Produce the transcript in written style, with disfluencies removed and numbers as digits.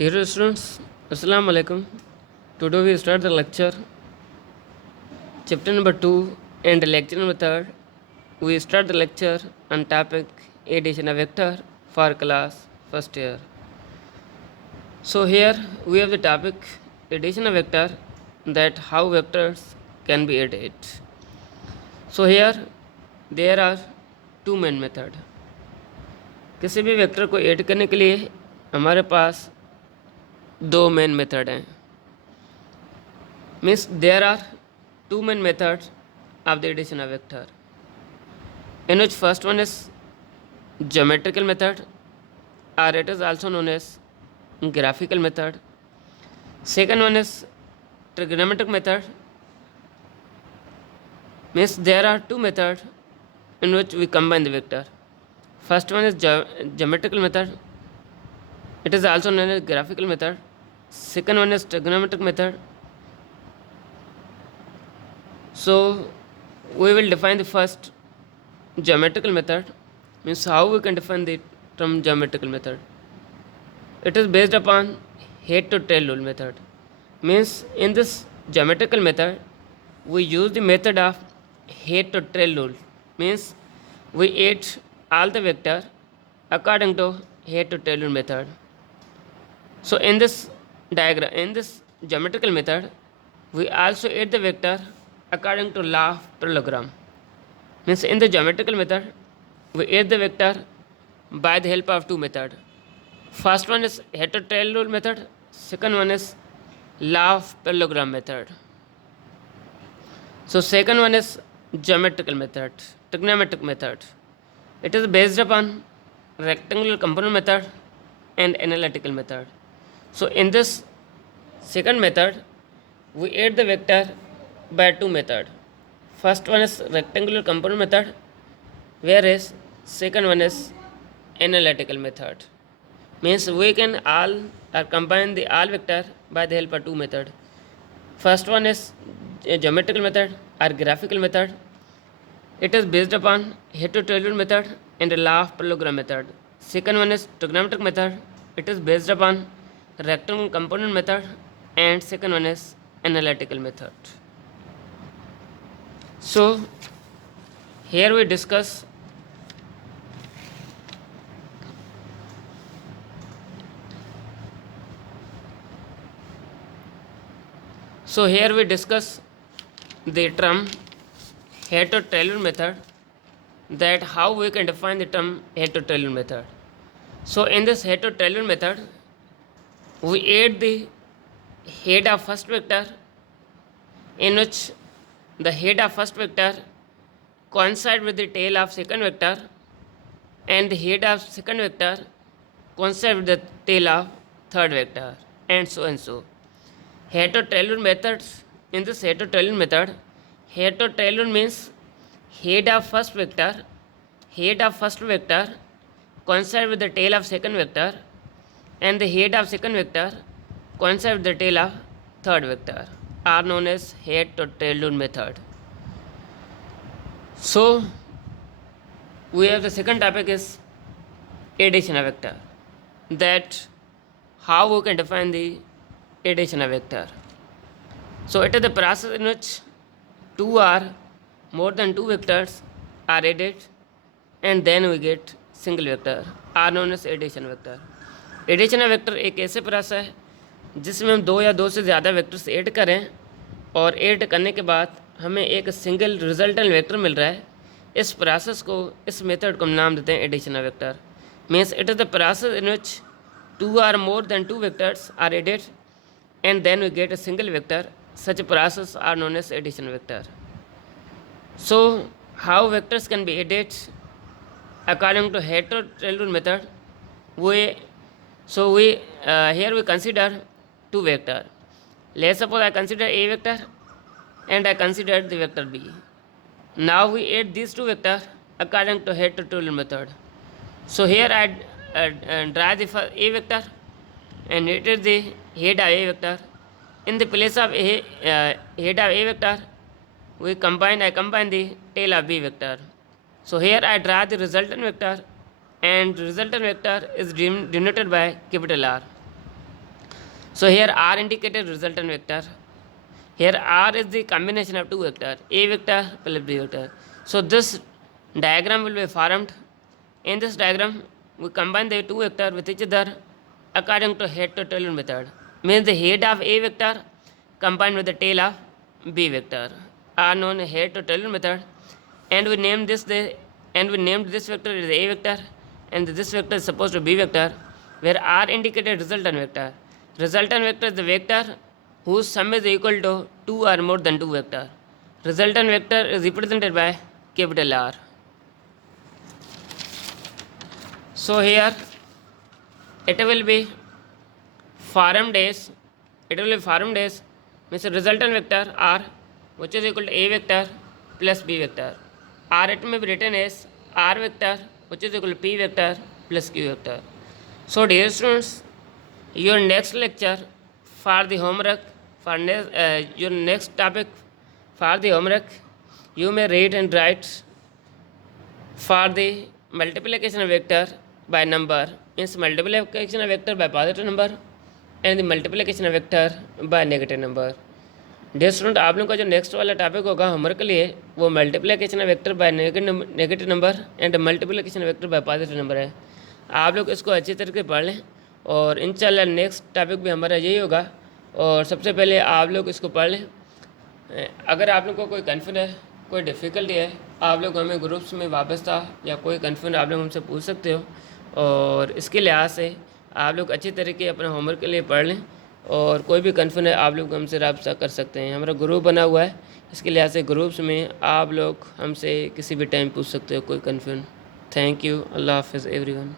Dear students, Assalamu alaikum. Today we start the lecture, chapter number 2 and lecture number 3. We start the lecture on topic addition of vector for class first year. So here we have the topic addition of vector, that how vectors can be added. So here there are two main method. किसी भी vector को add करने के लिए हमारे पास दो main method हैं. Means there are two main methods of the addition of vector, in which first one is geometrical method, or it is also known as graphical method. Second one is trigonometric method. Means there are two methods in which we combine the vector. First one is geometrical method, it is also known as graphical method. Second one is trigonometric method. So we will define the first geometrical method. Means how we can define the term geometrical method. It is based upon head to tail rule method. Means in this geometrical method we use the method of head to tail rule. Means we add all the vector according to head to tail rule method. So in this diagram, in this geometrical method, we also add the vector according to law of parallelogram. Means in the geometrical method we add the vector by the help of two methods. First one is head to tail rule method, second one is law of parallelogram method. So second one is geometrical method, trigonometric method. It is based upon rectangular component method and analytical method. So in this second method we add the vector by two methods. First one is rectangular component method, whereas second one is analytical method. Means we can all or combine the all vector by the help of two methods. First one is a geometrical method or graphical method. It is based upon head to tail rule method and the law of parallelogram method. Second one is trigonometric method. It is based upon rectangular component method, and second one is analytical method. So here we discuss the term head to tail rule method, that how we can define the term head to tail rule method. So in this head to tail rule method we add the head of first vector, in which the head of first vector coincide with the tail of second vector, and the head of second vector coincide with the tail of third vector, and so and so. Head to tail rule methods. In this head to tail rule method, head to tail rule means head of first vector coincide with the tail of second vector, and the head of second vector coincide with the tail of third vector, are known as head to tail rule method. So we have the second topic is addition of vector, that how we can define the addition of vector. So it is the process in which two or more than two vectors are added and then we get single vector, are known as addition vector. Addition of vector एक ऐसे process है जिसमें हम दो या दो से ज़्यादा वेक्टर्स ऐड करें और ऐड करने के बाद हमें एक सिंगल रिजल्टेंट वेक्टर मिल रहा है. इस प्रोसेस को, इस मेथड को हम नाम देते हैं addition of vector. Means it is the process in which two or more than two vectors are added and then we get a single vector. Such a process are known as addition vector. So how vectors can be added according to head to tail rule method? Here we consider two vector. Let's suppose I consider a vector and I consider the vector b. Now we add these two vector according to head to tail rule method. So here I draw the a vector and it is the head of a vector. In the place of head of a vector I combine the tail of b vector. So here I draw the resultant vector, and resultant vector is denoted by capital R. So here R indicated resultant vector. Here R is the combination of two vectors, A vector plus B vector. So this diagram will be formed. In this diagram, we combine the two vectors with each other according to head to tail method. Means the head of A vector combined with the tail of B vector are known as head to tail method. And we named this vector is A vector, and this vector is supposed to be vector, where R indicated resultant vector. Resultant vector is the vector whose sum is equal to 2 or more than 2 vector. Resultant vector is represented by capital R. So here it will be formed as means resultant vector R, which is equal to A vector plus B vector. Or it may be written as R vector, which is equal to P vector plus Q vector. So dear students, your next lecture for the homework, your next topic for the homework, you may read and write for the multiplication of vector by number, means multiplication of vector by positive number and the multiplication of vector by negative number. Dear student, आप लोगों का जो next वाला topic होगा homework के लिए वो multiplication vector by negative number and multiplication vector by positive number है। आप लोग इसको अच्छी तरीके पढ़ लें और इंशाल्लाह नेक्स्ट टॉपिक भी हमारा यही होगा। और सबसे पहले आप लोग इसको पढ़ लें। अगर आप लोग को कोई कन्फ्यूजन है, कोई डिफ़िकल्टी है, आप लोग हमें ग्रुप्स में वापस था या कोई कन्फ्यूजन आप लोग हमसे पूछ सकते हो। और इसके लिहाज से आप लोग अच्छी तरीके अपने होमवर्क के लिए पढ़ लें और कोई भी कन्फ्यूजन है आप लोग हमसे रब्ता कर सकते हैं। हमारा ग्रुप बना हुआ है, इसके लिहाज से ग्रुप्स में आप लोग हमसे किसी भी टाइम पूछ सकते हो कोई कन्फ्यूजन। Thank you. अल्लाह हाफ़िज़ एवरीवन।